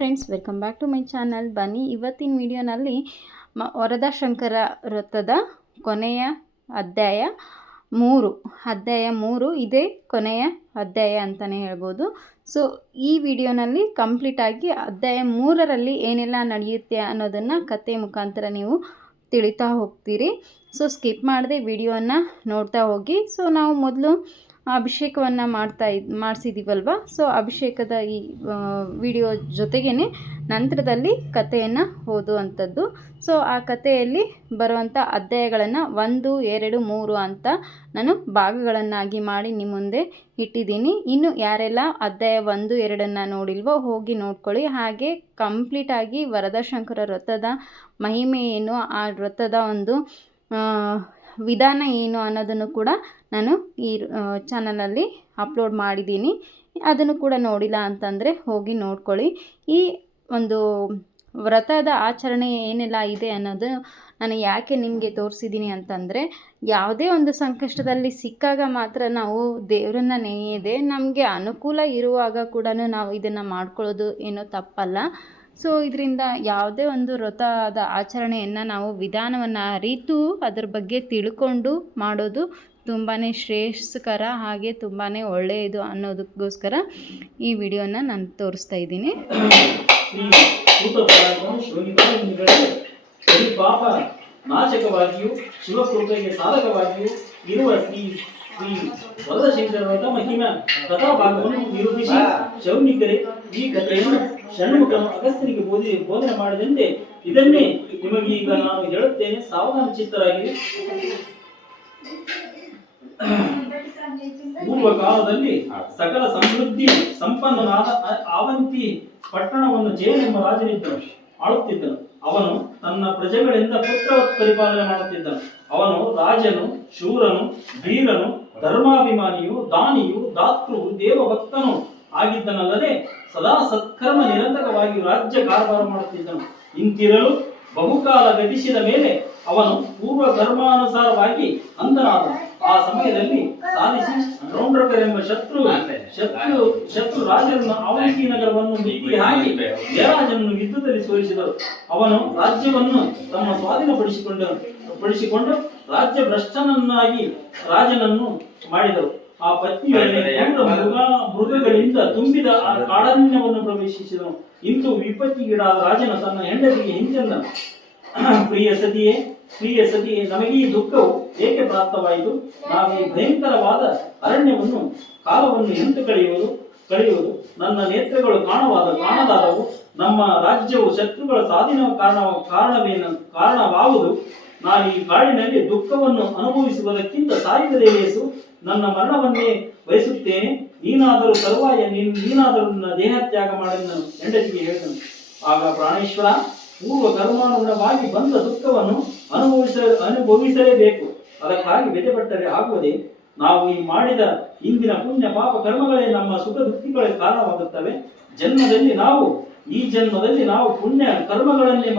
Friends, welcome back to my channel. ಬನ್ನಿ ಇವತ್ತಿನ ವಿಡಿಯೋನಲ್ಲಿ ವರದಾಶಂಕರ ವ್ರತದ ಕೊನೆಯ ಅಧ್ಯಾಯ 3 ಇದೇ ಕೊನೆಯ ಅಧ್ಯಾಯ ಅಂತಲೇ ಹೇಳ್ಬೋದು. ಸೊ ಈ ವಿಡಿಯೋನಲ್ಲಿ ಕಂಪ್ಲೀಟಾಗಿ ಅಧ್ಯಾಯ 3ರಲ್ಲಿ ಏನೆಲ್ಲ ನಡೆಯುತ್ತೆ ಅನ್ನೋದನ್ನು ಕತೆ ಮುಖಾಂತರ ನೀವು ತಿಳಿತಾ ಹೋಗ್ತೀರಿ. ಸೊ ಸ್ಕಿಪ್ ಮಾಡದೆ ವಿಡಿಯೋನ ನೋಡ್ತಾ ಹೋಗಿ. ಸೊ ನಾವು ಮೊದಲು ಅಭಿಷೇಕವನ್ನು ಮಾಡಿಸಿದ್ದೀವಲ್ವ. ಸೊ ಅಭಿಷೇಕದ ಈ ವಿಡಿಯೋ ಜೊತೆಗೇ ನಂತರದಲ್ಲಿ ಕಥೆಯನ್ನು ಓದುವಂಥದ್ದು. ಸೊ ಆ ಕಥೆಯಲ್ಲಿ ಬರುವಂಥ ಅಧ್ಯಾಯಗಳನ್ನು 1, 2, 3 ಅಂತ ನಾನು ಭಾಗಗಳನ್ನಾಗಿ ಮಾಡಿ ನಿಮ್ಮ ಮುಂದೆ ಇಟ್ಟಿದ್ದೀನಿ. ಇನ್ನು ಯಾರೆಲ್ಲ ಅಧ್ಯಾಯ 1, 2 ನೋಡಿಲ್ವೋ ಹೋಗಿ ನೋಡ್ಕೊಳ್ಳಿ. ಹಾಗೆ ಕಂಪ್ಲೀಟಾಗಿ ವರದಾಶಂಕರ ವ್ರತದ ಮಹಿಮೆ ಏನು, ಆ ವ್ರತದ ಒಂದು ವಿಧಾನ ಏನು ಅನ್ನೋದನ್ನು ಕೂಡ ನಾನು ಈ ಚಾನಲಲ್ಲಿ ಅಪ್ಲೋಡ್ ಮಾಡಿದ್ದೀನಿ. ಅದನ್ನು ಕೂಡ ನೋಡಿಲ್ಲ ಅಂತಂದರೆ ಹೋಗಿ ನೋಡ್ಕೊಳ್ಳಿ. ಈ ಒಂದು ವ್ರತದ ಆಚರಣೆ ಏನೆಲ್ಲ ಇದೆ ಅನ್ನೋದು ನಾನು ಯಾಕೆ ನಿಮಗೆ ತೋರಿಸಿದ್ದೀನಿ ಅಂತಂದರೆ, ಯಾವುದೇ ಒಂದು ಸಂಕಷ್ಟದಲ್ಲಿ ಸಿಕ್ಕಾಗ ಮಾತ್ರ ನಾವು ದೇವರನ್ನ ನೆನೆಯದೆ ನಮಗೆ ಅನುಕೂಲ ಇರುವಾಗ ಕೂಡ ನಾವು ಇದನ್ನು ಮಾಡ್ಕೊಳ್ಳೋದು ಏನೋ ತಪ್ಪಲ್ಲ. ಸೊ ಇದರಿಂದ ಯಾವುದೇ ಒಂದು ವ್ರತದ ಆಚರಣೆಯನ್ನು ನಾವು ವಿಧಾನವನ್ನು ಅರಿತು ಅದರ ಬಗ್ಗೆ ತಿಳ್ಕೊಂಡು ಮಾಡೋದು ತುಂಬಾ ಶ್ರೇಯಸ್ಕರ, ಹಾಗೆ ತುಂಬಾ ಒಳ್ಳೆಯದು ಅನ್ನೋದಕ್ಕೋಸ್ಕರ ಈ ವಿಡಿಯೋನ ನಾನು ತೋರಿಸ್ತಾ ಇದ್ದೀನಿ. ನಾಶಕವಾಗಿಯೂ ಶಿವಕೃಪೆಗೆ ಸಾಧಕವಾಗಿಯೂ ಇರುವ ಶ್ರೀ ವರದಶಂಕರ ವ್ರತ ಮಹಿಮಾ ಕಥಾಭಾಗವನ್ನು ನಿರೂಪಿಸಿ ಶೌನಿಕರೇ ಈ ಕಥೆಯನ್ನು ಷಣ್ಮುಖನು ಅಗಸ್ತ್ಯನಿಗೆ ಬೋಧನೆ ಮಾಡಿದಂತೆ ಇದನ್ನೇ ನಿಮಗೀಗ ನಾನು ಹೇಳುತ್ತೇನೆ. ಸಾವಧಾನ ಚಿತ್ತರಾಗಿ. ಪೂರ್ವ ಕಾಲದಲ್ಲಿ ಸಕಲ ಸಮೃದ್ಧಿ ಸಂಪನ್ನನಾದ ಆವಂತಿ ಪಟ್ಟಣವನ್ನು ಜಯನೆಂಬ ರಾಜನಿದ್ದನು, ಆಳುತ್ತಿದ್ದನು. ಅವನು ತನ್ನ ಪ್ರಜೆಗಳಿಂದ ಪುತ್ರವತ್ ಪರಿಪಾಲನೆ ಮಾಡುತ್ತಿದ್ದನು. ಅವನು ರಾಜನು, ಶೂರನು, ಧೀರನು, ಧರ್ಮಾಭಿಮಾನಿಯು, ದಾನಿಯು, ದಾತೃವು, ದೇವಭಕ್ತನು ಆಗಿದ್ದನಲ್ಲದೆ ಸದಾ ಸತ್ಕರ್ಮ ನಿರಂತರವಾಗಿ ರಾಜ್ಯ ಕಾರ್ಯಭಾರ ಮಾಡುತ್ತಿದ್ದನು. ಇಂತಿರಲು ಬಹುಕಾಲ ಗತಿಸಿದ ಮೇಲೆ ಅವನು ಪೂರ್ವ ಧರ್ಮಾನುಸಾರವಾಗಿ ಅಂಧನಾದನು. ಆ ಸಮಯದಲ್ಲಿ ಸಾಲಿಸಿ ರೌಂಡ್ರಕರೆಂಬ ಶತ್ರು ರಾಜರನ್ನು ಅವಂತಿ ನಗರವನ್ನು ಮುತ್ತಿ ಹಾಕಿ ಜಯರಾಜನನ್ನು ಯುದ್ಧದಲ್ಲಿ ಸೋಲಿಸಿದರು. ಅವನು ರಾಜ್ಯವನ್ನು ತಮ್ಮ ಸ್ವಾಧೀನಪಡಿಸಿಕೊಂಡು ರಾಜ್ಯ ಭ್ರಷ್ಟನನ್ನಾಗಿ ರಾಜನನ್ನು ಮಾಡಿದರು. ಆ ಪತ್ನಿಯೊಡನೆ ಮೃಗಗಳಿಂದ ತುಂಬಿದ ಆ ಕಾಡನ್ಯವನ್ನು ಪ್ರವೇಶಿಸಿದನು. ಇಂದು ವಿಪತ್ತಿಗೀಡಾದ ರಾಜನ ತನ್ನ ಹೆಂಡತಿಗೆ ಹಿಂತೆಂದನು, ಪ್ರಿಯ ಸತಿಯೇ, ನಮಗೆ ಈ ದುಃಖವು ಏಕೆ ಪ್ರಾಪ್ತವಾಯಿತು? ನಾವು ಈ ಭಯಂಕರವಾದ ಅರಣ್ಯವನ್ನು ಕಾಲವನ್ನು ಎಂತು ಕಳೆಯುವುದು? ನನ್ನ ನೇತ್ರಗಳು ಕಾಣದಾದವು. ನಮ್ಮ ರಾಜ್ಯವು ಶತ್ರುಗಳ ಸ್ವಾಧೀನ ಕಾರಣವಾವುದು. ನಾನು ಈ ಕಾಡಿನಲ್ಲಿ ದುಃಖವನ್ನು ಅನುಭವಿಸುವುದಕ್ಕಿಂತ ಸಾಯುವುದೇ ಲೇಸು. ನನ್ನ ಮರಣವನ್ನೇ ಬಯಸುತ್ತೇನೆ. ನೀನಾದರೂ ತರುವಾಯ ನೀನಾದರೂ ನನ್ನ ದೇಹತ್ಯಾಗ ಮಾಡಲು ಹೆಂಡತಿಗೆ ಹೇಳಿದನು. ಆಗ ಪ್ರಾಣೇಶ್ವರ, ಪೂರ್ವ ಕರ್ಮಾನುಗುಣವಾಗಿ ಬಂದ ದುಃಖವನ್ನು ಅನುಭವಿಸಲೇಬೇಕು. ಅದಕ್ಕಾಗಿ ವ್ಯಥೆಪಟ್ಟರೆ ಆಗುವುದೇ? ನಾವು ಈ ಮಾಡಿದ ಇಂದಿನ ಪುಣ್ಯ ಪಾಪ ಕರ್ಮಗಳೇ ನಮ್ಮ ಸುಖ ದುಃಖಗಳಿಗೆ ಕಾರಣವಾಗುತ್ತವೆ. ಈ ಜನ್ಮದಲ್ಲಿ ನಾವು ಪುಣ್ಯ ಕರ್ಮಗಳನ್ನೇ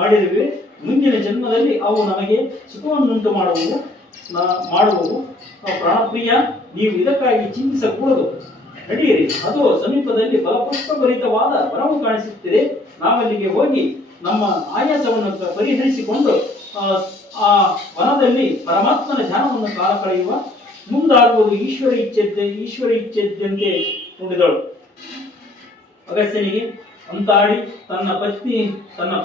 ಮಾಡಿರುವೆ. ಮುಂದಿನ ಜನ್ಮದಲ್ಲಿ ಅವು ನಮಗೆ ಸುಖವನ್ನುಂಟು ಮಾಡುವವು. ಪ್ರಾಣಪ್ರಿಯ, ನೀವು ಇದಕ್ಕಾಗಿ ಚಿಂತಿಸಕೂಡದು. ನಡೆಯಿರಿ. ಅದು ಸಮೀಪದಲ್ಲಿ ಫಲಪುಷ್ಪಭರಿತವಾದ ವನವು ಕಾಣಿಸುತ್ತಿದೆ. ನಾವಲ್ಲಿಗೆ ಹೋಗಿ ನಮ್ಮ ಆಯಾಸವನ್ನು ಪರಿಹರಿಸಿಕೊಂಡು ಆ ವನದಲ್ಲಿ ಪರಮಾತ್ಮನ ಧ್ಯಾನವನ್ನು ಕಾಲ ಕಳೆಯುವ. ಮುಂದಾಗುವುದು ಈಶ್ವರ ಇಚ್ಛೆದ್ದಂತೆ ನುಡಿದಳು. ಅಗಸ್ತ್ಯನಿಗೆ ಅಂತಾಡಿ ತನ್ನ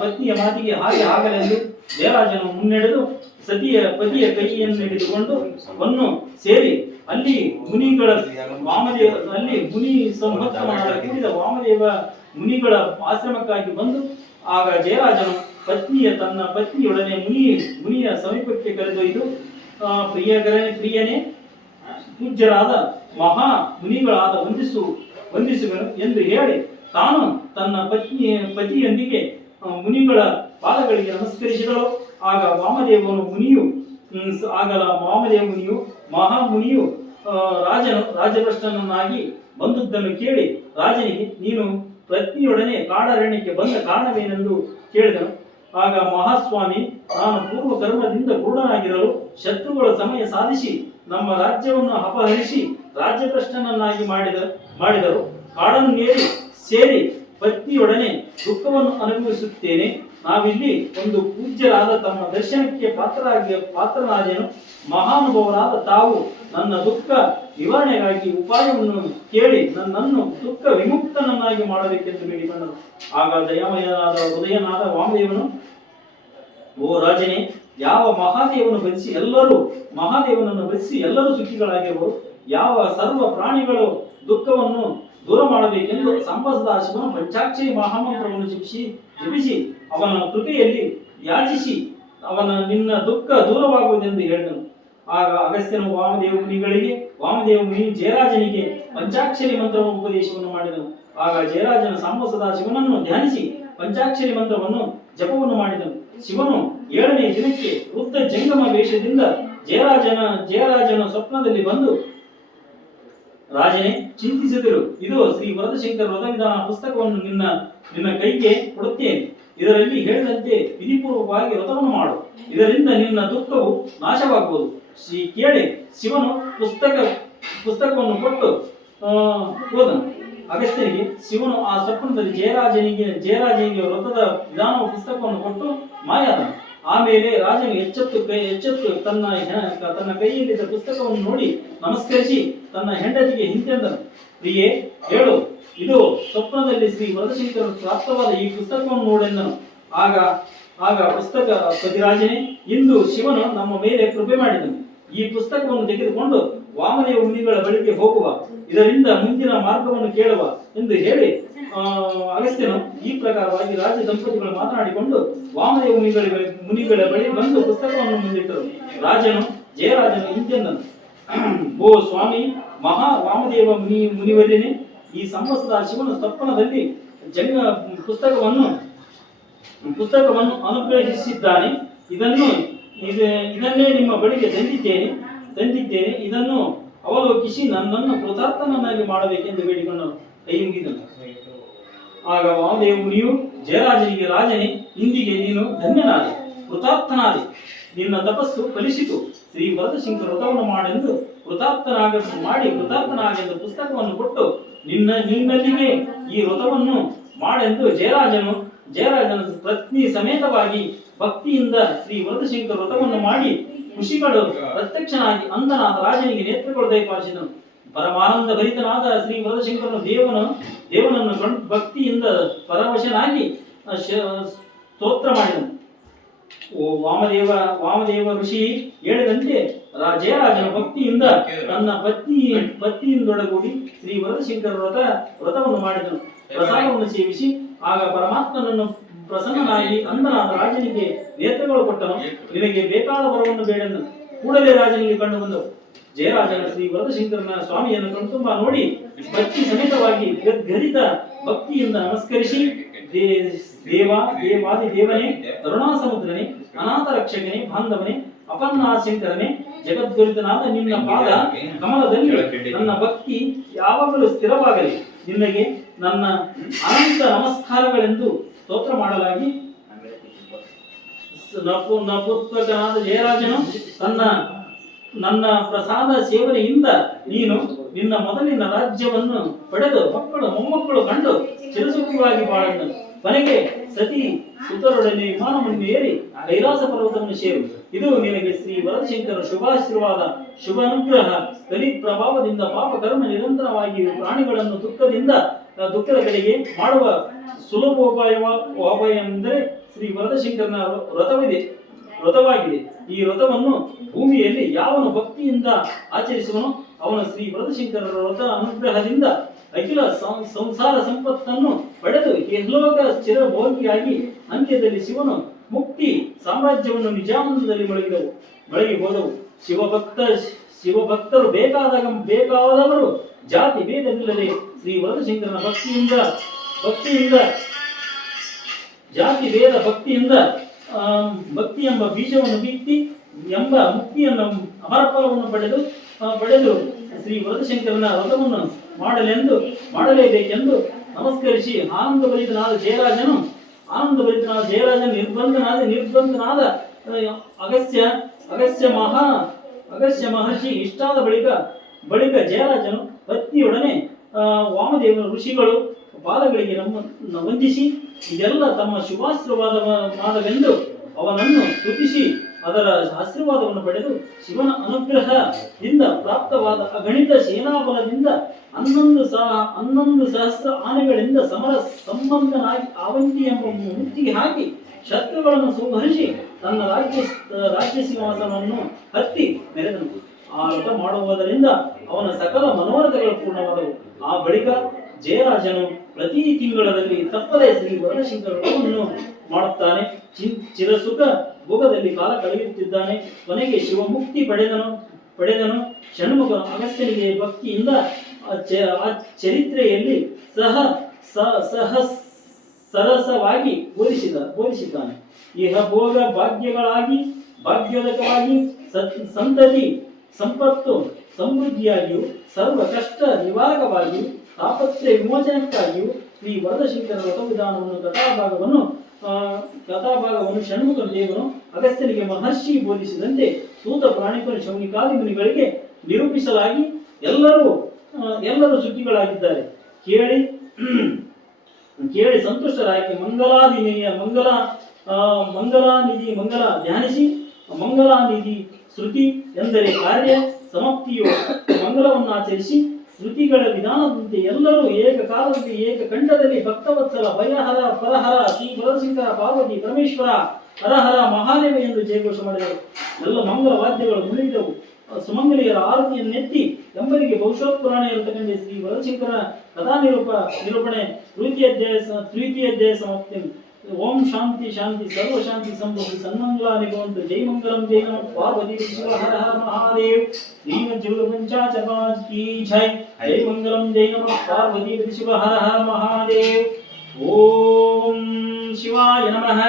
ಪತ್ನಿಯ ಮಾತಿಗೆ ಹಾಗೆ ಆಗಲೆಂದು ಜಯರಾಜನು ಮುನ್ನಡೆದು ಪತಿಯ ಕೈಯನ್ನು ಹಿಡಿದುಕೊಂಡು ವನ್ನು ಸೇರಿ ಅಲ್ಲಿ ಮುನಿ ಸಂವತ್ಸರನಾದ ಕೂಡಿದ ವಾಮದೇವ ಮುನಿಗಳ ಆಶ್ರಮಕ್ಕಾಗಿ ಬಂದು, ಆಗ ಜಯರಾಜನು ತನ್ನ ಪತ್ನಿಯೊಡನೆ ಮುನಿಯ ಸಮೀಪಕ್ಕೆ ಕರೆದೊಯ್ದು, ಪ್ರಿಯನೇ, ಪೂಜ್ಯರಾದ ಮಹಾ ಮುನಿಗಳಾದ ವಂದಿಸುವೆನು ಎಂದು ಹೇಳಿ ತಾನು ತನ್ನ ಪತಿಯೊಂದಿಗೆ ಮುನಿಗಳ ಪಾದಗಳಿಗೆ ನಮಸ್ಕರಿಸಿದಳು. ಆಗ ವಾಮದೇವ ಮುನಿಯು ಮಹಾಮುನಿಯು ರಾಜಭ್ರಷ್ಟನನ್ನಾಗಿ ಬಂದುದನ್ನು ಕೇಳಿ ರಾಜನಿಗೆ, ನೀನು ಪತ್ನಿಯೊಡನೆ ಕಾಡಾರಣ್ಯಕ್ಕೆ ಬಂದ ಕಾರಣವೇನೆಂದು ಕೇಳಿದನು. ಆಗ ಮಹಾಸ್ವಾಮಿ, ನಾನು ಪೂರ್ವ ಕರ್ಮದಿಂದ ಕ್ರೂಢನಾಗಿರಲು ಶತ್ರುಗಳ ಸಮಯ ಸಾಧಿಸಿ ನಮ್ಮ ರಾಜ್ಯವನ್ನು ಅಪಹರಿಸಿ ರಾಜ್ಯಭ್ರಷ್ಟನನ್ನಾಗಿ ಮಾಡಿದರು. ಕಾಡನ್ನು ಸೇರಿ ಪತ್ನಿಯೊಡನೆ ದುಃಖವನ್ನು ಅನುಭವಿಸುತ್ತೇನೆ. ನಾವಿಲ್ಲಿ ಒಂದು ಪೂಜ್ಯರಾದ ತಮ್ಮ ದರ್ಶನಕ್ಕೆ ಪಾತ್ರನಾದೆನು. ಮಹಾನುಭವರಾದ ತಾವು ನನ್ನ ದುಃಖ ನಿವಾರಣೆಗಾಗಿ ಉಪಾಯವನ್ನು ಕೇಳಿ ನನ್ನನ್ನು ದುಃಖ ವಿಮುಕ್ತನನ್ನಾಗಿ ಮಾಡಬೇಕೆಂದು ಬೇಡಿಕೊಂಡನು. ಆಗ ದಯಾಮಯನಾದ ಹೃದಯನಾದ ವಾಮದೇವನು, ಓ ರಾಜನೇ, ಯಾವ ಮಹಾದೇವನನ್ನು ಭಜಿಸಿ ಎಲ್ಲರೂ ಸುಖಿಗಳಾಗಿರುವರು, ಯಾವ ಸರ್ವ ಪ್ರಾಣಿಗಳು ದುಃಖವನ್ನು ದೂರ ಮಾಡಬೇಕೆಂದು ಸಂಬಸದ ಶಿವನು ಪಂಚಾಕ್ಷರಿ ಮಹಾಮಂತ್ರವನ್ನು ಜಪಿಸಿ ಅವನ ಕೃಪೆಯಲ್ಲಿ ಯಾಚಿಸಿ ನಿನ್ನ ದುಃಖ ದೂರವಾಗುವುದೆಂದು ಹೇಳಿದನು. ಆಗ ಅಗಸ್ತ್ಯನು ವಾಮದೇವ ಮುನಿ ಜಯರಾಜನಿಗೆ ಪಂಚಾಕ್ಷರಿ ಮಂತ್ರವನ್ನು ಉಪದೇಶವನ್ನು ಮಾಡಿದನು. ಆಗ ಜಯರಾಜನ ಸಂಬಸದ ಶಿವನನ್ನು ಧ್ಯಾನಿಸಿ ಪಂಚಾಕ್ಷರಿ ಮಂತ್ರವನ್ನು ಜಪವನ್ನು ಮಾಡಿದನು. ಶಿವನು 7ನೇ ದಿನಕ್ಕೆ ವೃದ್ಧ ಜಂಗಮ ವೇಷದಿಂದ ಜಯರಾಜನ ಸ್ವಪ್ನದಲ್ಲಿ ಬಂದು, ರಾಜನೇ, ಚಿಂತಿಸಿದರು, ಇದು ಶ್ರೀ ವರದಶಂಕರ ವ್ರತವಿಧಾನ ಪುಸ್ತಕವನ್ನು ನಿನ್ನ ಕೈಗೆ ಕೊಡುತ್ತೇನೆ. ಇದರಲ್ಲಿ ಹೇಳಿದಂತೆ ವಿಧಿಪೂರ್ವಕವಾಗಿ ವ್ರತವನ್ನು ಮಾಡು, ಇದರಿಂದ ನಿನ್ನ ದುಃಖವು ನಾಶವಾಗುವುದು. ಕೇಳಿ ಶಿವನು ಪುಸ್ತಕವನ್ನು ಕೊಟ್ಟು ಹೋದನು. ಅಗಸ್ತ್ಯನಿಗೆ ಶಿವನು ಆ ಸ್ವಪ್ನದಲ್ಲಿ ಜಯರಾಜನಿಗೆ ವ್ರತದ ವಿಧಾನ ಪುಸ್ತಕವನ್ನು ಕೊಟ್ಟು ಮಾಯಾದನು. ಆಮೇಲೆ ರಾಜನು ಎಚ್ಚೆತ್ತು ತನ್ನ ಕೈಯಲ್ಲಿದ್ದ ಪುಸ್ತಕವನ್ನು ನೋಡಿ ನಮಸ್ಕರಿಸಿ ತನ್ನ ಹೆಂಡತಿಗೆ ಹಿಂತೆಂದನು, ಪ್ರಿಯೇ, ಹೇಳು, ಇದು ಸ್ವಪ್ನದಲ್ಲಿ ಶ್ರೀ ವರದಶಂಕರರು ಪ್ರಾಪ್ತವಾದ ಈ ಪುಸ್ತಕವನ್ನು ನೋಡೆಂದನು. ಆಗ ಪುಸ್ತಕ ಪತಿರಾಜನೇ, ಇಂದು ಶಿವನು ನಮ್ಮ ಮೇಲೆ ಕೃಪೆ ಮಾಡಿದನು. ಈ ಪುಸ್ತಕವನ್ನು ತೆಗೆದುಕೊಂಡು ವಾಮದೇವ ಮುನಿಗಳ ಬಳಿಗೆ ಹೋಗುವ, ಇದರಿಂದ ಮುಂದಿನ ಮಾರ್ಗವನ್ನು ಕೇಳುವ ಎಂದು ಹೇಳಿ ಅಗಸ್ತ್ಯನು ಈ ಪ್ರಕಾರವಾಗಿ ರಾಜ ದಂಪತಿಗಳು ಮಾತನಾಡಿಕೊಂಡು ವಾಮದೇವ ಮುನಿಗಳ ಬಳಿ ಬಂದು ಪುಸ್ತಕವನ್ನು ಮುಂದಿಟ್ಟರು. ಜಯರಾಜನು ಇಂತೆಂದನು, ಓ ಸ್ವಾಮಿ, ಮಹಾ ವಾಮದೇವ ಮುನಿವರ್ಯನೇ, ಈ ಸಂವತ್ಸರ ಶಿವನು ಸ್ವಪ್ನದಲ್ಲಿ ಪುಸ್ತಕವನ್ನು ಅನುಗ್ರಹಿಸಿದ್ದಾನೆ. ಇದನ್ನೇ ನಿಮ್ಮ ಬಳಿಗೆ ತಂದಿದ್ದೇನೆ. ಇದನ್ನು ಅವಲೋಕಿಸಿ ನನ್ನನ್ನು ಕೃತಾರ್ಥನನ್ನಾಗಿ ಮಾಡಬೇಕೆಂದು ಬೇಡಿಕೊಂಡನು. ಕೈ ಮುಗಿದನು. ಆಗ ವಾಮದೇವ ಮುನಿಯು ಜಯರಾಜನಿಗೆ, ರಾಜನೇ, ಇಂದಿಗೆ ನೀನು ಧನ್ಯನಾದೆ, ಕೃತಾರ್ಥನಾದೆ, ನಿನ್ನ ತಪಸ್ಸು ಫಲಿಸಿತು. ಶ್ರೀ ವರದಶಂಕರ ವ್ರತವನ್ನು ಮಾಡೆಂದು ಕೃತಾರ್ಥನಾಗೆಂದು ಪುಸ್ತಕವನ್ನು ಕೊಟ್ಟು ನಿನ್ನಲ್ಲಿಗೆ ಈ ವ್ರತವನ್ನು ಮಾಡೆಂದು ಜಯರಾಜನ ಪತ್ನಿ ಸಮೇತವಾಗಿ ಭಕ್ತಿಯಿಂದ ಶ್ರೀ ವರದಶಂಕರ ವ್ರತವನ್ನು ಮಾಡಿ ಋಷಿಗಳು ಪ್ರತ್ಯಕ್ಷನಾಗಿ ಅಂಧನಾದ ರಾಜನಿಗೆ ನೇತ್ರಗಳು ದಯಪಾಲಿಸಿದನು. ಪರಮಾನಂದ ಭರಿತನಾದ ಶ್ರೀ ವರದಶಂಕರನು ದೇವನನ್ನು ಭಕ್ತಿಯಿಂದ ಪರವಶನಾಗಿ ಸ್ತೋತ್ರ ಮಾಡಿದನು. ಓ ವಾಮದೇವ ಋಷಿ ಹೇಳಿದಂತೆ ಜಯರಾಜನ ಭಕ್ತಿಯಿಂದ ತನ್ನ ಪತ್ನಿಯಿಂದೊಡಗೂಡಿ ಶ್ರೀ ವರದಶಂಕರ ವ್ರತವನ್ನು ಮಾಡಿದನು. ಪ್ರಸಾದವನ್ನು ಸೇವಿಸಿ ಆಗ ಪರಮಾತ್ಮನನ್ನು ಪ್ರಸನ್ನನಾಗಿ ಅಂಧನಾದ ರಾಜನಿಗೆ ನೇತ್ರಗಳು ಕೊಟ್ಟನು. ನಿನಗೆ ಬೇಕಾದ ವರವನ್ನು ಬೇಡೆಂದನು. ಕೂಡಲೇ ರಾಜನಿಗೆ ಕಂಡು ಬಂದವು. ಜಯರಾಜನ ಶ್ರೀ ವರದಶಂಕರನ ಸ್ವಾಮಿಯನ್ನು ಕಣ್ತುಂಬ ನೋಡಿ ಭಕ್ತಿ ಸಮೇತವಾಗಿ ಗದ್ಗದಿತ ಭಕ್ತಿಯಿಂದ ನಮಸ್ಕರಿಸಿ, ದೇವಾದಿ ದೇವನೇ, ಕರುಣಾ ಸಮುದ್ರನೇ, ಅನಾಥ ರಕ್ಷಕನೇ, ಬಾಂಧವನೇ, ಅಪನ್ನಾಶಂಕರನೇ, ಜಗದ್ಗುರಿತನಾದ ನಿನ್ನ ಪಾದ ಕಮಲದಲ್ಲಿ ನನ್ನ ಭಕ್ತಿ ಯಾವಾಗಲೂ ಸ್ಥಿರವಾಗಲಿ. ನಿನಗೆ ನನ್ನ ಅನಂತ ನಮಸ್ಕಾರಗಳೆಂದು ಸ್ತೋತ್ರ ಮಾಡಲಾಗಿ ನಪುತ್ರನಾದ ಜಯರಾಜನು ನನ್ನ ಪ್ರಸಾದ ಸೇವನೆಯಿಂದ ನೀನು ನಿನ್ನ ಮೊದಲಿನ ರಾಜ್ಯವನ್ನು ಪಡೆದು ಮೊಮ್ಮಕ್ಕಳು ಕಂಡು ಚಿರಸುಖವಾಗಿ ಬಾಳಂದನು. ಕೊನೆಗೆ ಸತಿ ಸುತರೊಡನೆ ವಿಮಾನವನ್ನು ಏರಿ ಕೈಲಾಸ ಪರ್ವತವನ್ನು ಸೇರು. ಇದು ನಿನಗೆ ಶ್ರೀ ವರದಶಂಕರ ಶುಭಾಶೀರ್ವಾದ, ಶುಭ ಅನುಗ್ರಹ. ಕಲಿ ಪ್ರಭಾವದಿಂದ ಪಾಪ ಕರ್ಮ ನಿರಂತರವಾಗಿ ಪ್ರಾಣಿಗಳನ್ನು ದುಃಖದ ಕಡೆಗೆ ಮಾಡುವ ಸುಲಭೋಪಾಯ ಎಂದರೆ ಶ್ರೀ ವರದಶಂಕರನ ವ್ರತವಾಗಿದೆ. ಈ ವ್ರತವನ್ನು ಭೂಮಿಯಲ್ಲಿ ಯಾವನು ಭಕ್ತಿಯಿಂದ ಆಚರಿಸುವನು ಅವನು ಶ್ರೀ ವರದಶಂಕರರ ವ್ರತ ಅನುಗ್ರಹದಿಂದ ಅಖಿಲ ಸಂಸಾರ ಸಂಪತ್ತನ್ನು ಪಡೆದು ಯಹಲೋಕ ಚಿರಭೋಗಿಯಾಗಿ ಅಂತ್ಯದಲ್ಲಿ ಶಿವನು ಮುಕ್ತಿ ಸಾಮ್ರಾಜ್ಯವನ್ನು ನಿಜಾನಂದದಲ್ಲಿ ಮೊಳಗಿ ಹೋದವು. ಶಿವಭಕ್ತರು ಬೇಕಾದವರು ಜಾತಿ ಭೇದವಿಲ್ಲದೆ ಶ್ರೀ ವರದಶಂಕರನ ಭಕ್ತಿ ಎಂಬ ಬೀಜವನ್ನು ಬಿತ್ತಿ ಮುಕ್ತಿಯನ್ನು ಅಮರಫಲವನ್ನು ಪಡೆದು ಶ್ರೀ ವರದಶಂಕರನ ವ್ರತವನ್ನು ಮಾಡಲೇಬೇಕೆಂದು ನಮಸ್ಕರಿಸಿ ಆನಂದಭರಿತನಾದ ಜಯರಾಜನ ನಿರ್ಬಂಧನಾದ ಅಗಸ್ತ್ಯ ಮಹರ್ಷಿ ಇಷ್ಟಾದ ಬಳಿಕ ಜಯರಾಜನು ಪತ್ನಿಯೊಡನೆ ವಾಮದೇವನ ಋಷಿಗಳು ಪಾದಗಳಿಗೆ ನಮ್ಮನ್ನು ವಂದಿಸಿ ಇದೆಲ್ಲ ತಮ್ಮ ಶುಭಾಶೀರ್ವಾದವೆಂದು ಅವನನ್ನು ಸ್ತುತಿಸಿ ಅದರ ಆಶೀರ್ವಾದವನ್ನು ಪಡೆದು ಶಿವನ ಅನುಗ್ರಹದಿಂದ ಪ್ರಾಪ್ತವಾದ ಅಗಣಿತ ಸೇನಾಬಲದಿಂದ 11 ಸಹಸ್ರ ಆನೆಗಳಿಂದ ಸಮರ ಸಂಬಂಧನಾಗಿ ಅವಂತಿ ಎಂಬ ಮುತ್ತಿಗೆ ಹಾಕಿ ಶತ್ರುಗಳನ್ನು ಸಂಹರಿಸಿ ತನ್ನ ರಾಜ್ಯ ಸಿಂಹಾಸನವನ್ನು ಹತ್ತಿ ಮೆರೆದನು. ಆ ವ್ರತ ಮಾಡುವುದರಿಂದ ಅವನ ಸಕಲ ಮನೋರಥಗಳು ಪೂರ್ಣವಾದವು. ಆ ಬಳಿಕ ಜಯರಾಜನು ಪ್ರತಿ ತಿಂಗಳಲ್ಲಿ ತಪ್ಪದೇ ಶ್ರೀ ವರದಶಂಕರವನ್ನು ಮಾಡುತ್ತಾನೆ. ಚಿರಸುಖ ಭೋಗದಲ್ಲಿ ಕಾಲ ಕಳೆಯುತ್ತಿದ್ದಾನೆ. ಕೊನೆಗೆ ಶಿವಮುಕ್ತಿ ಪಡೆದನು. ಷಣ್ಮುಖನು ಅಗಸ್ತ್ಯನಿಗೆ ಭಕ್ತಿಯಿಂದ ಆ ಚರಿತ್ರೆಯಲ್ಲಿ ಸರಸವಾಗಿ ಬೋಧಿಸಿದ್ದಾನೆ. ಇಹ ಭೋಗ ಭಾಗ್ಯೋದಕವಾಗಿ ಸಂತತಿ ಸಂಪತ್ತು ಸಮೃದ್ಧಿಯಾಗಿಯೂ ಸರ್ವ ಕಷ್ಟ ನಿವಾರಕವಾಗಿಯೂ ತಾಪತ್ರಯ ವಿಮೋಚನಕ್ಕಾಗಿಯೂ ಶ್ರೀ ವರದಶಂಕರ ವ್ರತ ವಿಧಾನವನ್ನು ಕಥಾಭಾಗವನ್ನು ಷಣ್ಮುಖ ದೇವರು ಅಗಸ್ತ್ಯನಿಗೆ ಮಹರ್ಷಿ ಬೋಧಿಸಿದಂತೆ ಸೂತ ಪ್ರಾಣಿಕರು ಶೌನಿಕಾದಿ ಮುನಿಗಳಿಗೆ ನಿರೂಪಿಸಲಾಗಿ ಎಲ್ಲರೂ ಸುಖಿಗಳಾಗಿದ್ದಾರೆ. ಕೇಳಿ ಸಂತುಷ್ಟರಾಗಿ ಮಂಗಲ ಧ್ಯಾನಿಸಿ ಮಂಗಲಾನಿಧಿ ಶ್ರುತಿ ಎಂದರೆ ಕಾರ್ಯ ಸಮಾಪ್ತಿಯು ಮಂಗಲವನ್ನಾಚರಿಸಿ ಶ್ರುತಿಗಳ ವಿಧಾನದಂತೆ ಎಲ್ಲರೂ ಏಕಕಾಲದಲ್ಲಿ ಏಕಕಂಠದಲ್ಲಿ ಭಕ್ತವತ್ಸಲ ಭಯಹರ ಪರಹರ ಶ್ರೀ ವರದಶಂಕರ ಪಾರ್ವತಿ ಪರಮೇಶ್ವರ ಹರಹರ ಮಹಾದೇವ ಎಂದು ಜಯಘೋಷ ಮಾಡಿದರು. ಎಲ್ಲ ಮಂಗಲ ವಾದ್ಯಗಳು ಮುಳಿದವು. ಸುಮಂಗಲಿಯರ ಆರತಿಯನ್ನೆತ್ತಿ ಎಂಬರಿಗೆ ಬಹುಶೋತ್ಪುರಾಣ ಇರತಕ್ಕಂತೆ ಶ್ರೀ ವರದಶಂಕರ ಕಥಾ ನಿರೂಪಣೆ ತೃತೀಯಾಧ್ಯಾಯ ಸಮಾಪ್ತಿ. ಓಂ ಶಾಂತಿ ಶಾಂತಿ ಸರ್ವ ಶಾಂತಿ ಸಂಭೂತಿ ಸನ್ಮಂಗಲಾನಿ ಭವಂತು. ಜೈ ಮಂಗಲಂ ಜೈ ನಮಃ ಪಾರ್ವತಿ ಶಿವ ಹರ ಹರ ಮಹಾದೇವ್. ಶ್ರೀಮದ್ ಜೀವ ಪಂಚಾಚರಾಜ ಕೀ ಜೈ. ಜೈ ಮಂಗಲಂ ಜೈ ನಮಃ ಪಾರ್ವತಿ ಶಿವ ಹರ ಹರ ಮಹಾದೇವ್. ಓಂ ಶಿವಾಯ ನಮಃ.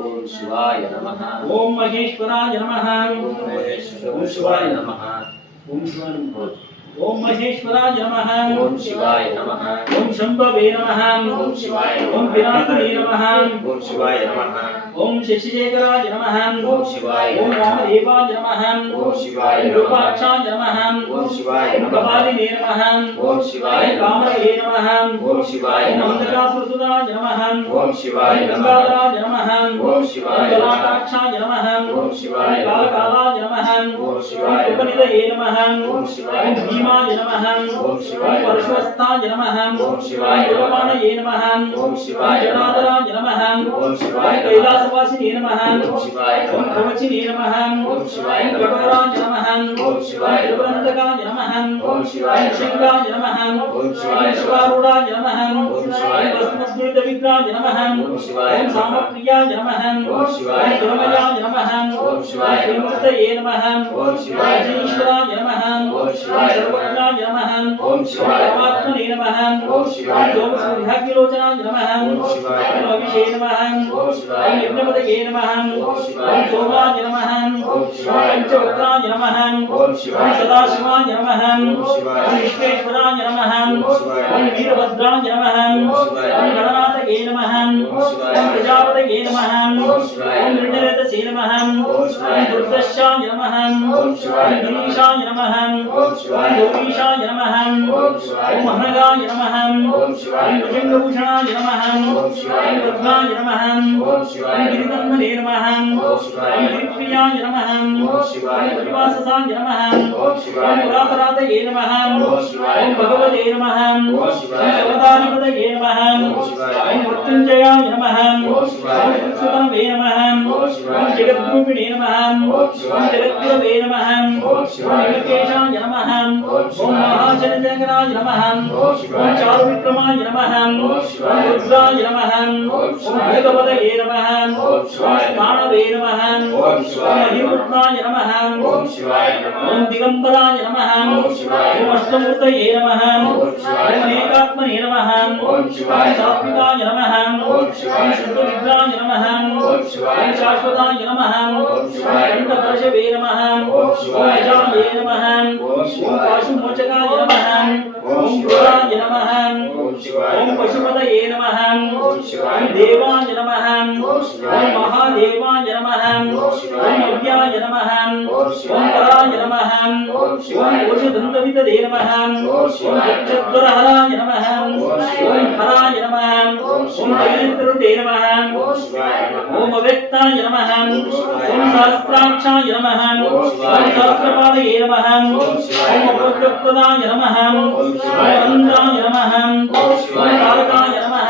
ಓಂ ಶಿವಾಯ ನಮಃ. ಓಂ ಮಹೇಶ್ವರಾಯ ನಮಃ. ಓಂ ಶಿವಾಯ ನಮಃ. ಓಂ ಶಿವಾಯ ನಮಃ. ಓಂ ಮಹೇಶ್ವರಾಯ ನಮಃ. ಓಂ ಶಿವಾಯ ನಮಃ. ಓಂ ಶಂಭವೇ ನಮಃ. ಓಂ ಶಿವಾಯ ನಮಃ. ಓಂ ಪಿನಾಕನೇ ನಮಃ. ಓಂ ಶಿವಾಯ ನಮಃ. ಓಂ ಶಶಿಶೇಖರಾಯ ನಮಃ. ಓಂ ಶಿವಾಯ ಓಂ ನಮಃ. ವಾಮದೇವಾಯ ನಮಃ. ಓಂ ಶಿವಾಯ ಓಂ ನಮಃ. ರೂಪಾಕ್ಷಾಯ ನಮಃ. ಓಂ ಶಿವಾಯ ಓಂ ನಮಃ. ಕಪಾಲಿನೇ ನಮಃ. ಓಂ ಶಿವಾಯ ಓಂ ನಮಃ. ಕಾಮರೇ ನಮಃ. ಓಂ ಶಿವಾಯ ಓಂ ನಮಃ. ಅಂಧಕಾಸುರಸುರಾಯ ನಮಃ. ಓಂ ಶಿವಾಯ ಓಂ ನಮಃ. ಗಂಗಾಧರಾಯ ನಮಃ. ಓಂ ಶಿವಾಯ ಓಂ ನಮಃ. ಕಲಾಟಾಕ್ಷಾಯ ನಮಃ. ಓಂ ಶಿವಾಯ ಓಂ ನಮಃ. ಕಾಲಕಾಲಾಯ ನಮಃ. ಓಂ ಶಿವಾಯ ಓಂ ಕೃಪನಿಧಯೇ ನಮಃ. ಓಂ ಶಿವಾಯ ಓಂ ನಮಃ. ಭೀಮಾಯ ನಮಃ. ಓಂ ಶಿವಾಯ ಓಂ ಪರಶುವಸ್ತಾಯ ನಮಃ. ಓಂ ಶಿವಾಯ ಓಂ ನಮಃ. ಗುರುಪಾಣಯೇ ನಮಃ. ಓಂ ಶಿವಾಯ ಓಂ ಜನಾರ್ದನಾಯ ನಮಃ. ಓಂ ಶಿವಾಯ ಓಂ ನಮಃ. ಕೈಲಾಸವಾಸಿನೇ ನಮಃ. ಓಂ ಶಿವಾಯ ಓಂ ನಮಃ. ಕವಚಿನೇ ನಮಃ. ಓಂ ಶಿವಾಯ ಓಂ ನಮಃ. ಕಠೋರಾಯ ನಮಃ. ಓಂ ಶಿವಾಯ ನಮಃ. ತ್ರಿಪುರಂತಕಾಯ ನಮಃ. ಓಂ ಶಿವಾಯ ಓಂ ನಮಃ. ಶೃಂಗಾಯ ನಮಃ. ಓಂ ಶಿವಾಯ ಓಂ ನಮಃ. ಶಿವಾರೂಢಾಯ ನಮಃ. ಓಂ ಶಿವಾಯ ಓಂ ನಮಃ. ಭಸ್ಮದ್ಗುಳಿತ ವಿಗ್ರಹಾಯ ನಮಃ. ಓಂ ಶಿವಾಯ ಓಂ ನಮಃ. ಸಾಮಪ್ರಿಯಾಯ ನಮಃ. ಓಂ ಶಿವಾಯ ಓಂ ನಮಃ. ಸುರಮಯಾಯ ನಮಃ. ಓಂ ಶಿವಾಯ ಓಂ ನಮಃ. ಶ್ರೀಮೂರ್ತಯೇ ನಮಃ. ಓಂ ಶಿವಾಯ ಓಂ ನಮಃ. ಈಶ್ವರಾಯ ನಮಃ. ಓಂ ಶಿವಾಯ ಓಂ ನಮಃ. ಸರ್ವಜ್ಞಾಯ ನಮಃ. ಓಂ ಶಿವಾಯ ನಮಃ. ಪರಮಾತ್ಮನೇ ನಮಃ. ಓಂ ಶಿವಾಯ ಓಂ ನಮಃ. ಸೋಮಸೂರ್ಯಾಗ್ನಿಲೋಚನಾಯ ನಮಃ. ಓಂ ಶಿವಾಯ ಓಂ ನಮಃ. ಅಭಿಷೇ ನಮಃ. ಓಂ ಶಿವಾಯ ಓಂ ನಮಃ. ಯಜ್ಞಪತಯೇ ನಮಃ. ಓಂ ಶಿವಾಯ ಓಂ ನಮಃ. ಸೋಮಾಯ ನಮಃ. ಓಂ ಶಿವಾಯ ಓಂ ನಮಃ. ಪಂಚವಕ್ರಾಯ ನಮಃ. ಓಂ ಶಿವಾಯ ಓಂ ನಮಃ. ಸದಾಶಿವಾಯ ನಮಃ. ಓಂ ಶಿವಾಯ ಓಂ ನಮಃ. ವಿಶ್ವೇಶ್ವರಾಯ ನಮಃ. ಓಂ ಶಿವಾಯ ಓಂ ನಮಃ. ವೀರಭದ್ರಾಯ ನಮಃ. ಓಂ ಶಿವಾಯ ಓಂ ನಮಃ. ಗಣನಾಥಯೇ ನಮಃ. ಓಂ ಶಿವಾಯ ಓಂ ನಮಃ. ಪ್ರಜಾಪತಯೇ ನಮಃ. ಓಂ ಶಿವಾಯ ಓಂ ನಮಃ. ನಿರ್ಣಯತಸೇ ನಮಃ. ಓಂ ಶಿವಾಯ ಓಂ ನಮಃ. ದುರ್ದಶಾಯ ನಮಃ. ಓಂ ಶಿವಾಯ ಓಂ ನಮಃ. ಗಿರೀಶಾಯ ನಮಃ. ಓಂ ಶಿವಾಯ ಓಂ ನಮಃ. ಗೌರೀಶಾಯ ನಮಃ. ಓಂ ಶಿವಾಯ ಓಂ ನಮಃ. ಮಹನಗಾಯ ನಮಃ. ಓಂ ಶಿವಾಯ ಓಂ ನಮಃ. ಭುಜಂಗಭೂಷಣಾಯ ನಮಃ. ಓಂ ಶಿವಾಯ ಓಂ ನಮಃ. ರುದ್ರಾಯ ನಮಃ. ಓಂ ಶಿವಾಯ ಓಂ ನಮಃ. ಗಿರಿಧನ್ವನೇ ನಮಃ. ಓಂ ಶಿವಾಯ ಓಂ ನಮಃ. ಗಿರಿಪ್ರಿಯಾಯ ನಮಃ. ಓಂ ಶಿವಾಯ ಓಂ ನಮಃ. ಶ್ರೀವಾಸಸಾಯ ನಮಃ. ಓಂ ಶಿವಾಯ ಓಂ ನಮಃ. ಪುರಾತರಾತಯೇ ನಮಃ. ಓಂ ಶಿವಾಯ ಓಂ ನಮಃ. ಭಗವದೇ ನಮಃ. ಓಂ ಶಿವಾಯ ಓಂ ನಮಃ. ಸರ್ವದಾಧಿಪತಯೇ ನಮಃ. ಓಂ ಶಿವಾಯ ಓಂ ನಮಃ. ಮೃತ್ಯುಂಜಯಾಯ ನಮಃ. ಓಂ ಶಿವಾಯ ಓಂ ನಮಃ. ಸಂಸ್ಕೃತನವೇ ನಮಃ. ಓಂ ಶಿವಾಯ ಓಂ ನಮಃ. ಜಗದ್ರೂಪಿಣೇ ನಮಃ. ಓಂ ಶಿವಾಯ ಓಂ ನಮಃ. ಜಗದ್ಗುರವೇ ನಮಃ. ಓಂ ಶಿವಾಯ ಓಂ ನಮಃ. ವೆಂಕಟೇಶಾಯ ನಮಃ. ಓಂ ಓಂ ಶಿವಾಯ ನಮಃ. ಮಹಾಜನಜನಕರಾಯ ನಮಃ. ಓಂ ಶಿವಾಯ ಓಂ ನಮಃ. ಚಾರುವಿಕ್ರಮಾಯ ನಮಃ. ಓಂ ಶಿವಾಯ ಓಂ ನಮಃ. ರುದ್ರಾಯ ನಮಃ. ಓಂ ಓಂ ಶಿವಾಯ ನಮಃ. ಭೂತಪದಯೇ ನಮಃ. ಓಂ ಶಿವಾಯ ಓಂ ನಮಃ. ಸ್ಥಾಣವೇ ನಮಃ. ಓಂ ಶಿವಾಯ ಓಂ ನಮಃ. ಅಧಿಪುತ್ರಾಯ ನಮಃ. ಓಂ ಶಿವಾಯ ನಮಃ. ಓಂ ದಿಗಂಬರಾಯ ನಮಃ. ಓಂ ಶಿವಾಯ ಓಂ ನಮಃ. ಅಷ್ಟಮೂರ್ತಯೇ ನಮಃ. ಓಂ ಶಿವಾಯ ಓಂ ನಮಃ. ಏಕಾತ್ಮನೇ ನಮಃ. ಓಂ ಶಿವಾಯ ಓಂ ನಮಃ. ಸಾತ್ವಿಕಾಯ ನಮಃ. ಓಂ ಶಿವಾಯ ಓಂ ನಮಃ. ಶುದ್ಧವಿಗ್ರಹಾಯ ನಮಃ. ಓಂ ಶಿವಾಯ ಓಂ ನಮಃ. ಶಾಶ್ವತಾಯ ನಮಃ. ಓಂ ಶಿವಾಯ ಓಂ ನಮಃ. ಕಂಠಕರ್ಷವೇ ನಮಃ. ಓಂ ಶಿವಾಯ ಓಂ ನಮಃ. ಗಜಾನಯೇ ನಮಃ. ಓಂ ಓಂ ಶಿವಾಯ ನಮಃ. ಪಾಶುಮೋಚಕಾಯ ನಮಃ. ಓಂ ಶಿವಾಯ ನಮಃ ಓಂ ಶಿವಾಯ ಓಂ ಪಶುಪತಯೇ ನಮಃ ಓಂ ಶಿವಾಯ ಓಂ ದೇವಾಯ ನಮಃ ಓಂ ಶಿವಾಯ ಓಂ ಮಹಾದೇವಾಯ ನಮಃ ಓಂ ಶಿವಾಯ ಓಂ ಅವ್ಯಾಯ ನಮಃ ಓಂ ಓಂ ಶಿವಾಯ ಪರಾಯ ನಮಃ ಓಂ ಶಿವಾಯ ಓಂ ಓಷಧಂತವಿತದೇ ನಮಃ ಓಂ ಶಿವಾಯ ಓಂ ಚಕ್ರಹರಾಯ ನಮಃ ಓಂ ಶಿವಾಯ ಓಂ ಹರಾಯ ನಮಃ ಓಂ ಓಂ ಶಿವಾಯ ದೈತ್ಯರುದೇ ನಮಃ ಓಂ ಶಿವಾಯ ಓಂ ಅವ್ಯಕ್ತಾಯ ನಮಃ ಶಿವಾಯ ಓಂ ಸಹಸ್ರಾಕ್ಷಾಯ ನಮಃ ಓಂ ಓಂ ಶಿವಾಯ ಸಹಸ್ರಪಾದಯೇ ನಮಃ ಓಂ ಶಿವಾಯ ಓಂ ಅಪ್ರತ್ಯುಕ್ತದಾಯ ನಮಃ ಓಂ ಶಿವಾಯ ಓಂ ಅಂದ್ರಾಯ ನಮಃ ಓಂ ಓಂ ಶಿವಾಯ ತಾರಕಾಯ ನಮಃ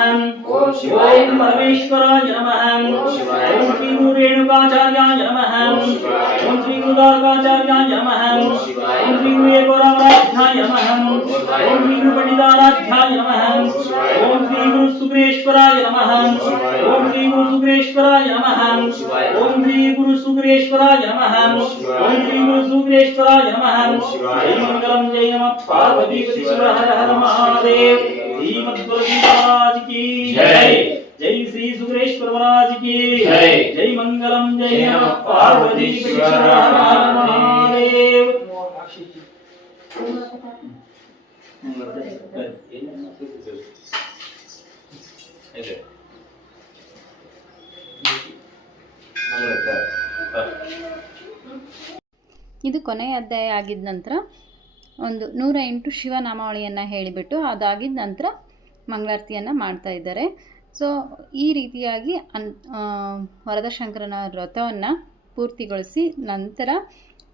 ಓಂ ಶಿವಾಯ ಓಂ ಪರಮೇಶ್ವರಾಯ ನಮಃ ಓಂ ಶಿವಾಯ ಓಂ ಶ್ರೀ ಗುರು ರೇಣುಕಾಚಾರ್ಯಾಯ ನಮಃ ಓಂ ಶಿವಾಯ ಓಂ ಶ್ರೀ ಗುರು ದ್ವಾರಕಾಚಾರ್ಯಾಯ ನಮಃ ಓಂ ಶಿವಾಯ ಓಂ ಶ್ರೀ ಗುರು ಏಕೋರಾಧ್ಯಾಯ ನಮಃ ಶಿವಾಯ ಓಂ ಶ್ರೀ ಗುರು ಪಂಡಿತಾರಾಧ್ಯಾಯ ನಮಃ ಶಿವಾಯ ಓಂ ಶ್ರೀ ಗುರು ಸುಗ್ರೇಶ್ವರಾಯ ನಮಃ ಶಿವಾಯ ಓಂ ಶ್ರೀ ಗುರು ಸುಗ್ರೇಶ್ವರಾಯ ನಮಃ ಶಿವಾಯ ಓಂ ಶ್ರೀ ಗುರು ಸುಗ್ರೇಶ್ವರಾಯ ನಮಃ ಶಿವಾಯ ಓಂ ಶ್ರೀ ಗುರು ಸುಗ್ರೇಶ್ವರಾಯ ನಮಃ ಶಿವಾಯ ಜೈ ಮಂಗಲಂ ಜೈ ನಮಃ ಪಾರ್ವತಿ ಪರಮೇಶ್ವರ ಹರ ಹರ ಮಹಾದೇವ್ ಶ್ರೀಮದ್ಗುರು महाराज की जय। जय श्री सुग्रेश्वर महाराज की जय। जय मंगलम जय जय नमः नमः पार्वती पार्वतीश्वर परमेश्वर हर हर महादेव ಇದು ಕೊನೆಯ ಅಧ್ಯಾಯ ಆಗಿದ ನಂತರ ಒಂದು 108 ಶಿವನಾಮಾವಳಿಯನ್ನು ಹೇಳಿಬಿಟ್ಟು ಅದಾಗಿದ್ದ ನಂತರ ಮಂಗಳಾರತಿಯನ್ನು ಮಾಡ್ತಾ ಇದ್ದಾರೆ. ಸೊ ಈ ರೀತಿಯಾಗಿ ವರದಶಂಕರನ ವ್ರತವನ್ನು ಪೂರ್ತಿಗೊಳಿಸಿ ನಂತರ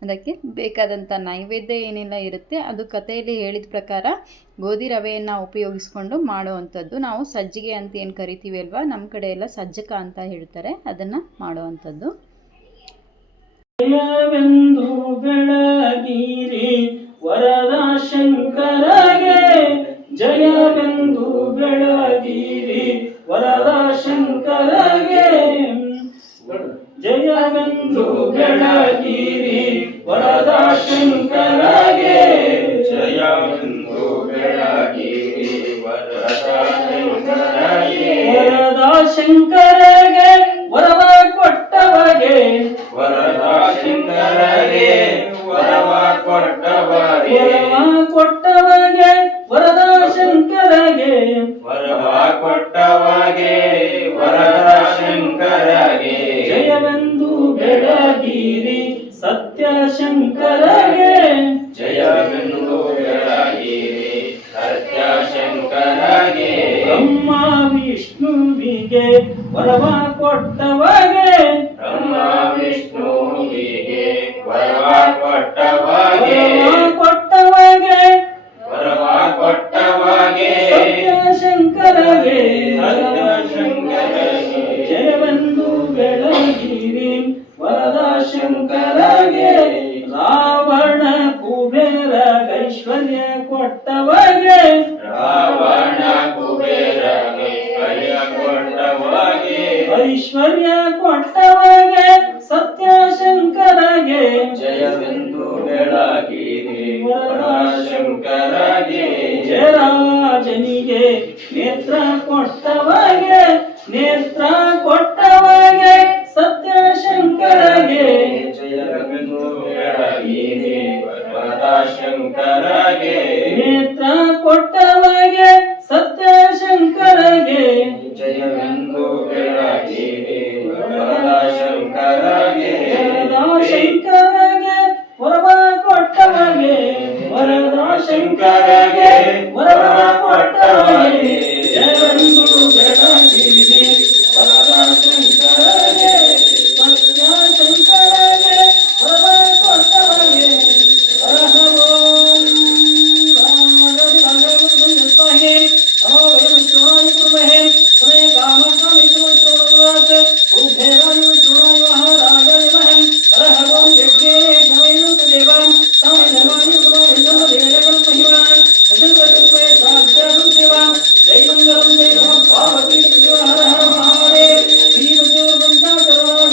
ಅದಕ್ಕೆ ಬೇಕಾದಂಥ ನೈವೇದ್ಯ ಏನೆಲ್ಲ ಇರುತ್ತೆ ಅದು ಕಥೆಯಲ್ಲಿ ಹೇಳಿದ ಪ್ರಕಾರ ಗೋಧಿ ರವೆಯನ್ನು ಉಪಯೋಗಿಸ್ಕೊಂಡು ಮಾಡುವಂಥದ್ದು. ನಾವು ಸಜ್ಜಿಗೆ ಅಂತ ಏನು ಕರಿತೀವಿ ಅಲ್ವಾ, ನಮ್ಮ ಕಡೆ ಎಲ್ಲ ಸಜ್ಜಕ ಅಂತ ಹೇಳ್ತಾರೆ, ಅದನ್ನು ಮಾಡುವಂಥದ್ದು. ಜಯವೆಂದು ಬೆಳಗಿರಿ ವರದ ಶಂಕರಗೆ, ಜಯವೆಂದು ಬೆಳಗಿರಿ ವರದ ಶಂಕರಗೆ, ಜಯವೆಂದು ಬೆಳಗಿರಿ ವರದ ಶಂಕರಗೆ, ಜಯವೆಂದು ಬೆಳಗಿರಿ ವರದ ಶಂಕರಗೆ, ವರದ ಶಂಕರಗೆ ವರವ ಕೊಟ್ಟವಗೆ, ವರದ ಶಂಕರಗೆ ವರವ ಕೊಟ್ಟವಗೆ, ವರವ ಕೊಟ್ಟವಗೆ ವರದ ಶಂಕರಗೆ, ವರವ ಕೊಟ್ಟವಗೆ ವರದ ಶಂಕರಗೆ, ಜಯವೆಂದು ಬೆಳಗಿರಿ ಸತ್ಯ ಶಂಕರಗೆ, ಜಯವೆಂದು ಬೆಳಗಿರಿ ಸತ್ಯ ಶಂಕರಗೆ, ಬ್ರಹ್ಮ ವಿಷ್ಣುವಿಗೆ ವರವ ಕೊಟ್ಟವಗೆ, ಬ್ರಹ್ಮ ವಿಷ್ಣುವಿಗೆ ವರವ ಕೊಟ್ಟವಗೆ, ವರವ ಕೊಟ್ಟವಗೆ ವರವ ಕೊಟ್ಟವಗೆ, ಸತ್ಯ ಶಂಕರಗೆ, ಸತ್ಯ ಶಂಕರಗೆ, ಜಯವೆಂದು ಬೆಳಗಿರಿ ವರದ ಶಂಕರಗೆ, ರಾವಣ ಕುಬೇರ ಐಶ್ವರ್ಯ ಕೊಟ್ಟವಗೆ, ರಾವಣ ಕುಬೇರಗೆ ಕಲಿಯ ಕೊಟ್ಟವಗೆ, ಐಶ್ವರ್ಯ ಕೊಟ್ಟವಗೆ ಸತ್ಯ ಶಂಕರಗೆ, ಜಯವೆಂದು ಬೆಳಗಿರಿ ವರದ ಶಂಕರಗೆ, ಜಯರಾಜನಿಗೆ ನೇತ್ರ ಕೊಟ್ಟವಗೆ, ನೇತ್ರ ಕೊಟ್ಟವಗೆ ಸತ್ಯ ಶಂಕರಗೆ, ಜಯವೆಂದು ಬೆಳಗಿರಿ ವರದ ಶಂಕರಗೆ, ನೇತ್ರ ಕೊಟ್ಟವಗೆ ಸತ್ಯ ಶಂಕರಗೆ, ಜಯವೆಂದು ಬೆಳಗಿರಿ ವರದ ಶಂಕರಗೆ, ವರದ ಶಂಕರಗೆ ವರವ ಕೊಟ್ಟವಗೆ, ವರದ ಶಂಕರಗೆ ವರವ ಕೊಟ್ಟವಗೆ, ಜಯವೆಂದು ಬೆಳಗಿರಿ ವರದ ಶಂಕರಗೆ, ಸತ್ಯ ಶಂಕರಗೆ ವರವ ಕೊಟ್ಟವಗೆ, ಹರ ಓಂ ರಾಘವೇಂದ್ರಾಯ ನಮೋ ವಯಂ ಶ್ರೀವಾಯ ಕುರ್ಮಹೇ ತಮೇ ಕಾಮ ಕಾಮೇಶ್ವರ ಶ್ರೀವಾಸ ಉಭೇರಾಯ ಶ್ರೀವಾಯ ಮಹಾರಾಜಾಯ ಮಹಂ ಹರ ಓಂ ಯಜ್ಞೇ ಧವೈನು ದೇವಾಂ ತಾಮ ಧರ್ಮಾನಿ ಶ್ರೀವಾಯ ಜನ್ಮ ದೇವಕಂ ಮಹಿಮಾ ಸಜಲ್ಪೇ ಸಾಧ್ಯಾನು ದೇವಾಂ ಜೈ ಮಂಗಲಂ ಜೈ ನಮಃ ಪಾರ್ವತಿ ಪರಮೇಶ್ವರ ಹರ ಹರ ಮಹಾದೇವ್ ಶ್ರೀ ಮಂಜುನಾಥ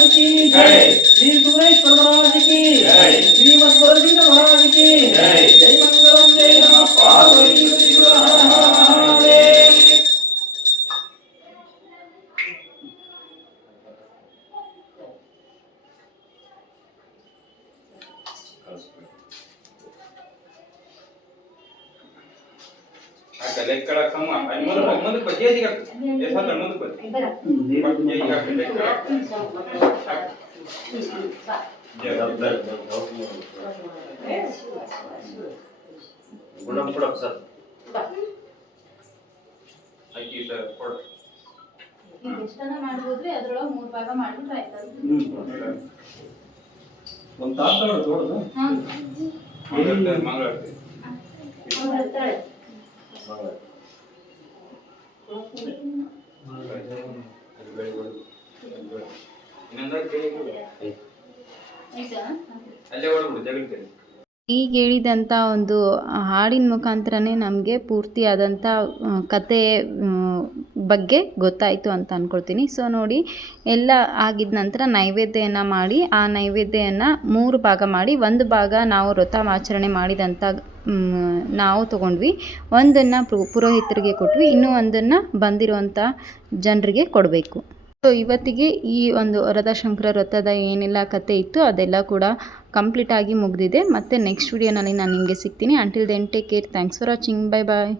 की जय। श्री सुरेश्वर महाराज की जय। श्रीमद वरसिंह महाराज की जय। जय मंगलम जय नमः पार्वती परमेश्वर हर हर महादेव ಲೆಕ್ಕಡ ಸಮ ಅಲ್ಲಿ ಮುಂದಕ್ಕೆ ಜೇಜಿಗೆ ಎಸಂತ ಮುಂದಕ್ಕೆ ಜೇಜಿಗೆ ಹಾಕಿ ಗುಣಂ ಕೂಡ ಸರ್ ಅಕ್ಕಿ ಸರ್ ಕೊಡ ಎಷ್ಟನ್ನ ಮಾಡ್ಬೋದ್ರಿ ಅದ್ರೊಳಗೆ 3 ಭಾಗ ಮಾಡಿದ್ರೆ ಆಯ್ತದ ಒಂದು ತಾತ ದೊಡ್ಡದು ಮಂಗಳಾರತಿ ಅಲ್ಲೇ ಹೊರಬಿಡು ಜಗತ್ತಲ್ಲಿ. ಈಗ ಹೇಳಿದಂಥ ಒಂದು ಹಾಡಿನ ಮುಖಾಂತರನೇ ನಮಗೆ ಪೂರ್ತಿಯಾದಂಥ ಕತೆ ಬಗ್ಗೆ ಗೊತ್ತಾಯಿತು ಅಂತ ಅಂದ್ಕೊಳ್ತೀನಿ. ಸೊ ನೋಡಿ, ಎಲ್ಲ ಆಗಿದ ನಂತರ ನೈವೇದ್ಯನ ಮಾಡಿ ಆ ನೈವೇದ್ಯನ 3 ಭಾಗ ಮಾಡಿ, ಒಂದು ಭಾಗ ನಾವು ವ್ರತಾಮಾಚರಣೆ ಮಾಡಿದಂಥ ನಾವು ತೊಗೊಂಡ್ವಿ, ಒಂದನ್ನು ಪುರೋಹಿತರಿಗೆ ಕೊಟ್ವಿ, ಇನ್ನೂ ಒಂದನ್ನು ಬಂದಿರುವಂಥ ಜನರಿಗೆ ಕೊಡಬೇಕು. ಸೊ ಇವತ್ತಿಗೆ ಈ ಒಂದು ವರದಶಂಕರ ವ್ರತದ ಏನೆಲ್ಲ ಕತೆ ಇತ್ತು ಅದೆಲ್ಲ ಕೂಡ ಕಂಪ್ಲೀಟಾಗಿ ಮುಗಿದಿದೆ. ಮತ್ತು ನೆಕ್ಸ್ಟ್ ವಿಡಿಯೋನಲ್ಲಿ ನಾನು ನಿಮಗೆ ಸಿಗ್ತೀನಿ. Until then take care. Thanks for watching. Bye bye.